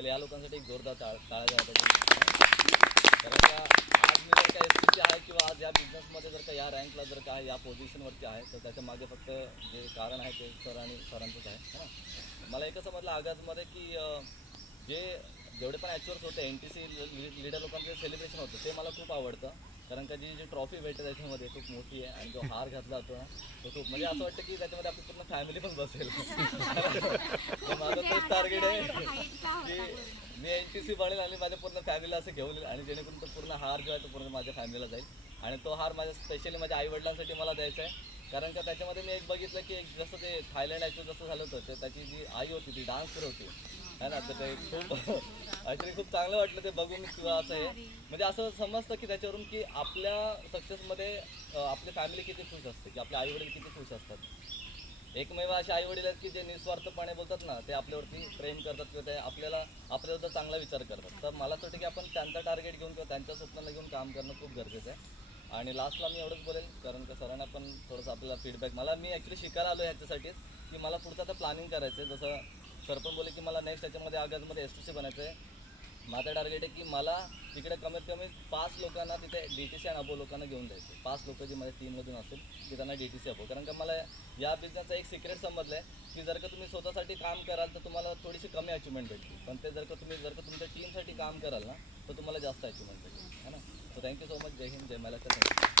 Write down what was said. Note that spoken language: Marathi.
पहिले या लोकांसाठी एक जोरदार टाळ्या झाला पाहिजे. कारण का आज मी जर का एस आहे किंवा आज या बिझनेसमध्ये जर का या रँकला जर का या पोझिशनवरती आहे तर त्याच्या मागे फक्त जे कारण आहे ते सर आणि सरांचंच आहे ना. मला एकच समजलं आगाजमध्ये की जे जेवढे पण ॲच्युअर्स होते NTC लीडर लोकांचं सेलिब्रेशन होतं ते मला खूप आवडतं. कारण का जी ट्रॉफी भेटते त्याच्यामध्ये खूप मोठी आहे आणि जो हार घातला जातो ना तो खूप म्हणजे असं वाटतं की त्याच्यामध्ये आपली पूर्ण फॅमिली पण बसेल. तर माझं तेच टार्गेट आहे की मी NTC बनेल आणि माझ्या पूर्ण फॅमिलीला असं घेऊन येईल आणि जेणेकरून तो पूर्ण हार जो आहे तो पूर्ण माझ्या फॅमिलीला जाईल आणि तो हार माझ्या स्पेशली माझ्या आईवडिलांसाठी मला द्यायचा आहे. कारण का त्याच्यामध्ये मी एक बघितलं की एक जसं ते थायलंड ॲक्च्युअल जसं झालं होतं ते त्याची जी आई होती ती डान्स करत होती है ना. तर ते खूप ॲक्च्युली खूप चांगलं वाटलं ते बघून किंवा असं हे म्हणजे असं समजतं की त्याच्यावरून की आपल्या सक्सेसमध्ये आपली फॅमिली किती खुश असते की आपले आईवडील किती खुश असतात. एकमेव असे आईवडील आहेत की जे निस्वार्थपणे बोलतात ना ते आपल्यावरती प्रेम करतात किंवा ते आपल्याबद्दल चांगला विचार करतात. तर मला असं वाटतं की आपण त्यांचा टार्गेट घेऊन किंवा त्यांच्या स्वप्नाला घेऊन काम करणं खूप गरजेचं आहे. आणि लास्टला मी एवढंच बोलेल कारण का सरांना पण थोडंसं आपल्याला फीडबॅक मी ॲक्च्युली शिकायला आलो ह्याच्यासाठीच की मला पुढचं आता प्लॅनिंग करायचं आहे. जसं सर पण बोले की मला नेक्स्ट याच्यामध्ये आगाजमध्ये STC बनायचं आहे. माझं टार्गेट आहे की मला तिकडे कमीत कमी 5 लोकांना तिथे DTC आणि अबो लोकांना घेऊन द्यायचं. 5 लोक जी माझ्या टीममधून असेल की त्यांना DTC अबो. कारण का मला या बिझनेसचा एक सिक्रेट समजलं आहे की जर का तुम्ही स्वतःसाठी काम कराल तर तुम्हाला थोडीशी कमी अचिव्हमेंट भेटते. पण ते जर का तुमच्या टीमसाठी काम कराल ना तर तुम्हाला जास्त अचिव्हमेंट भेटेल है ना. So thank you so much. जय हिंद जय महाराष्ट्र.